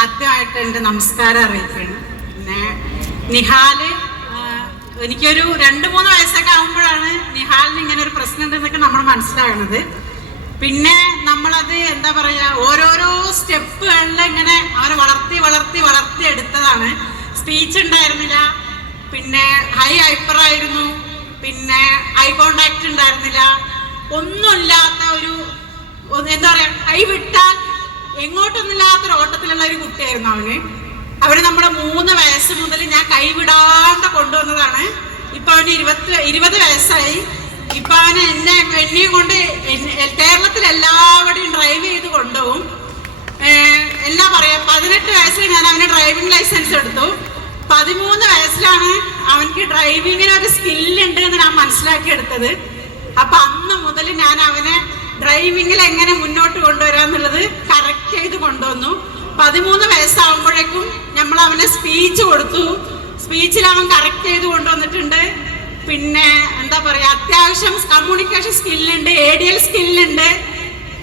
ആദ്യമായിട്ട് എന്റെ നമസ്കാരം അറിയിക്കുകയാണ്. പിന്നെ നിഹാൽ എനിക്കൊരു രണ്ട് മൂന്ന് വയസ്സൊക്കെ ആകുമ്പോഴാണ് നിഹാലിന് ഇങ്ങനെ ഒരു പ്രശ്നം ഉണ്ടെന്നൊക്കെ നമ്മൾ മനസ്സിലാകുന്നത്. പിന്നെ നമ്മളത് എന്താ പറയുക ഓരോരോ സ്റ്റെപ്പുകളിൽ ഇങ്ങനെ അവരെ വളർത്തി വളർത്തി വളർത്തി എടുത്തതാണ്. സ്പീച്ച് ഉണ്ടായിരുന്നില്ല. പിന്നെ ഹൈ ഹൈപ്പറായിരുന്നു. പിന്നെ ഐ കോണ്ടാക്ട് ഉണ്ടായിരുന്നില്ല. ഒന്നുമില്ലാത്ത ഒരു എന്താ പറയുക കൈ വിട്ടാൽ എങ്ങോട്ടൊന്നുമില്ലാത്തൊരു ഓട്ടത്തിലുള്ള ഒരു കുട്ടിയായിരുന്നു അവന്. അവന് നമ്മുടെ മൂന്ന് വയസ്സ് മുതൽ ഞാൻ കൈവിടാതെ കൊണ്ടുവന്നതാണ്. ഇപ്പൊ അവന് ഇരുപത്തി ഇരുപത് വയസ്സായി. ഇപ്പൊ അവന് എന്നെ എന്നെയും കൊണ്ട് കേരളത്തിൽ എല്ലാവരുടെയും ഡ്രൈവ് ചെയ്ത് കൊണ്ടുപോകും. എന്നാ പറയാ പതിനെട്ട് വയസ്സിൽ ഞാൻ അവന് ഡ്രൈവിംഗ് ലൈസൻസ് എടുത്തു. പതിമൂന്ന് വയസ്സിലാണ് അവനക്ക് ഡ്രൈവിങ്ങിന് ഒരു സ്കില്ലുണ്ട് എന്ന് ഞാൻ മനസ്സിലാക്കിയെടുത്തത്. അപ്പൊ അന്ന് മുതൽ ഞാൻ അവനെ ഡ്രൈവിങ്ങിൽ എങ്ങനെ മുന്നോട്ട് കൊണ്ടുവരാന്നുള്ളത് കറക്റ്റ് ചെയ്ത് കൊണ്ടുവന്നു. പതിമൂന്ന് വയസ്സാകുമ്പോഴേക്കും നമ്മൾ അവന് സ്പീച്ച് കൊടുത്തു. സ്പീച്ചിൽ അവൻ കറക്റ്റ് ചെയ്ത് കൊണ്ടുവന്നിട്ടുണ്ട്. പിന്നെ എന്താ പറയാ അത്യാവശ്യം കമ്മ്യൂണിക്കേഷൻ സ്കില്ലുണ്ട് എ ഡി എൽ സ്കില്ലുണ്ട്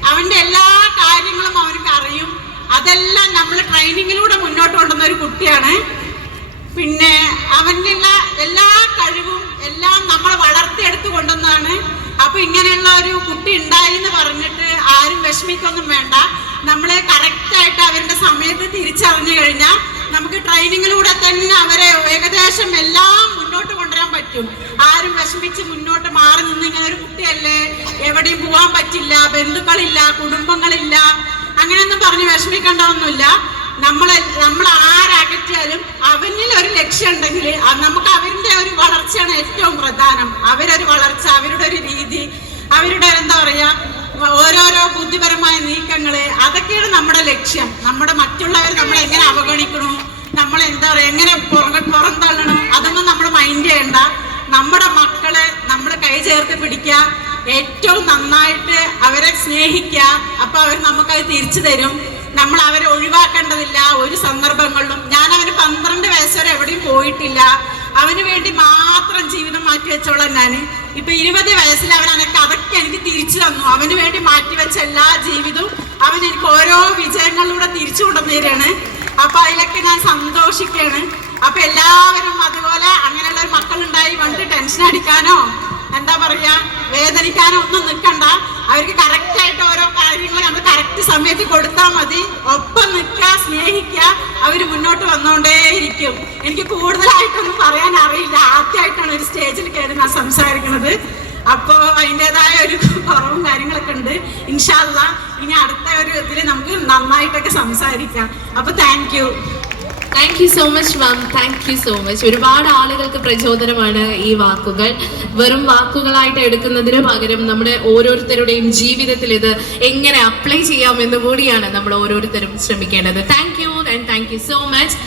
അവന്റെ എല്ലാ കാര്യങ്ങളും അവനക്ക് അറിയും. അതെല്ലാം നമ്മൾ ട്രെയിനിങ്ങിലൂടെ മുന്നോട്ട് കൊണ്ടുവന്ന ഒരു കുട്ടിയാണ്. പിന്നെ അവന്റെ എല്ലാ കഴിവും എല്ലാം നമ്മൾ വളർത്തിയെടുത്ത് കൊണ്ടുവന്നതാണ് അപ്പൊ ഇങ്ങനെയുള്ള ഒരു കുട്ടി ഉണ്ടായി എന്ന് പറഞ്ഞിട്ട് ആരും വിഷമിക്കൊന്നും വേണ്ട. നമ്മളെ കറക്റ്റായിട്ട് അവരുടെ സമയത്ത് തിരിച്ചറിഞ്ഞു കഴിഞ്ഞാൽ നമുക്ക് ട്രെയിനിങ്ങിലൂടെ തന്നെ അവരെ ഏകദേശം എല്ലാം മുന്നോട്ട് കൊണ്ടുവരാൻ പറ്റും. ആരും വിഷമിച്ച് മുന്നോട്ട് മാറി നിന്ന് ഇങ്ങനെ ഒരു കുട്ടിയല്ലേ? എവിടെയും പോകാൻ പറ്റില്ല ബന്ധുക്കളില്ല കുടുംബങ്ങളില്ല. അങ്ങനെയൊന്നും പറഞ്ഞ് വിഷമിക്കേണ്ട ഒന്നുമില്ല നമ്മൾ നമ്മൾ ആരകറ്റിയാലും അവനിൽ ഒരു ലക്ഷ്യം ഉണ്ടെങ്കിൽ നമുക്ക് അവരുടെ ഒരു വളർച്ചയാണ് ഏറ്റവും പ്രധാനം. അവരൊരു വളർച്ച അവരുടെ ഒരു രീതി അവരുടെ എന്താ പറയാ ഓരോരോ ബുദ്ധിപരമായ നീക്കങ്ങൾ അതൊക്കെയാണ് നമ്മുടെ ലക്ഷ്യം. നമ്മുടെ മറ്റുള്ളവർ നമ്മളെ എങ്ങനെ അവഗണിക്കണു നമ്മൾ എന്താ പറയുക എങ്ങനെ പുറം പുറന്തള്ളണം അതൊന്നും നമ്മൾ മൈൻഡ് ചെയ്യണ്ട. നമ്മുടെ മക്കളെ നമ്മൾ കൈ ചേർത്ത് പിടിക്കുക. ഏറ്റവും നന്നായിട്ട് അവരെ സ്നേഹിക്കുക. അപ്പൊ അവർ നമുക്കത് തിരിച്ചു തരും. നമ്മൾ അവരെ ഒഴിവാക്കേണ്ടതില്ല ഒരു സന്ദർഭങ്ങളിലും. ഞാൻ അവന് പന്ത്രണ്ട് വയസ്സ് വരെ എവിടെയും പോയിട്ടില്ല. അവന് വേണ്ടി മാത്രം ജീവിതം മാറ്റി വെച്ചോളാം ഞാൻ ഇപ്പൊ ഇരുപത് വയസ്സിൽ അവനെ എനിക്ക് തിരിച്ചു തന്നു. അവന് വേണ്ടി മാറ്റിവെച്ച എല്ലാ ജീവിതവും അവൻ എനിക്ക് ഓരോ വിജയങ്ങളിലൂടെ തിരിച്ചു കൊണ്ടുവന്നേരാണ്. അപ്പൊ അതിലൊക്കെ ഞാൻ സന്തോഷിക്കാണ്. അപ്പൊ എല്ലാവരും അതുപോലെ അങ്ങനെയുള്ള ഒരു മക്കളുണ്ടായി വന്നിട്ട് ടെൻഷൻ അടിക്കാനോ എന്താ പറയാ വേദനിക്കാനോ ഒന്നും നിൽക്കണ്ട അവർക്ക് കറക്റ്റ് ആയിട്ട് ഓരോ കാര്യങ്ങൾ നമ്മൾ കറക്റ്റ് സമയത്ത് കൊടുത്താൽ മതി. ഒപ്പം നിൽക്കുക സ്നേഹിക്കുക അവർ മുന്നോട്ട് വന്നുകൊണ്ടേയിരിക്കും എനിക്ക് കൂടുതലായിട്ടൊന്നും പറയാൻ അറിയില്ല. ആദ്യമായിട്ടാണ് ഒരു സ്റ്റേജിൽ കയറി ഞാൻ സംസാരിക്കുന്നത്. അപ്പോൾ അതിന്റെതായ ഒരു കുറവും കാര്യങ്ങളൊക്കെ ഉണ്ട്. ഇൻഷാല്ല ഇനി അടുത്ത ഒരു ഇതിൽ നമുക്ക് നന്നായിട്ടൊക്കെ സംസാരിക്കാം. അപ്പൊ thank you thank you so much ma'am thank you so much ഒരുപാട് ആളുകൾക്ക് പ്രചോദനമാണ് ഈ വാക്കുകൾ. വെറും വാക്കുകളായിട്ട് എടുക്കുന്നതിന് പകരം നമ്മുടെ ഓരോരുത്തരുടെയും ജീവിതത്തിൽ ഇത് എങ്ങനെ അപ്ലൈ ചെയ്യാമെന്ന് കൂടിയാണ് നമ്മൾ ഓരോരുത്തരും ശ്രമിക്കേണ്ടത്. Thank you and thank you so much